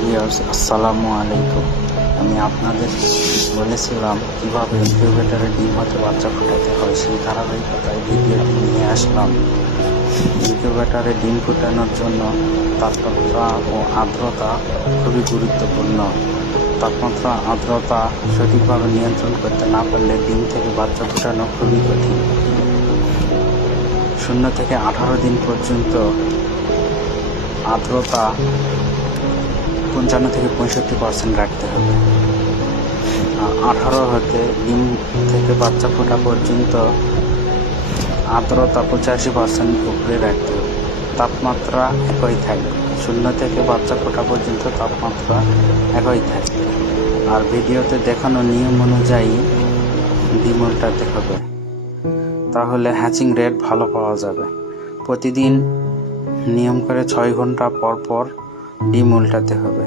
Viewers, আসসালামু আলাইকুম। আমি আপনাদের বলেছিলাম কিভাবে ইনকিউবেটরে ডিম হতে বাচ্চা ফোটাতে হয়, সেই ধারাবাহিকতায় ভিডিওটি নিয়ে আসলাম। ইনকিউবেটরে ডিম ফোটানোর জন্য তাপমাত্রা ও আর্দ্রতা খুবই গুরুত্বপূর্ণ। তাপমাত্রা আর্দ্রতা সঠিকভাবে নিয়ন্ত্রণ করতে না পারলে ডিম থেকে বাচ্চা ফোটানো খুবই কঠিন। 0 থেকে 18 দিন পর্যন্ত আর্দ্রতা 55 থেকে 65% রাখতে হবে। 18 হতে ডিম থেকে বাচ্চা ফোটা পর্যন্ত আর্দ্রতা 85% উপরে রাখতে হবে। তাপমাত্রা একই থাকবে। 0 থেকে বাচ্চা ফোটা পর্যন্ত তাপমাত্রা একই থাকবে। আর ভিডিওতে দেখানো নিয়ম অনুযায়ী ডিম উল্টাতে হবে, তাহলে হ্যাচিং রেট ভালো পাওয়া যাবে। প্রতিদিন নিয়ম করে 6 ঘন্টা পর পর ডিম উল্টাতে হবে।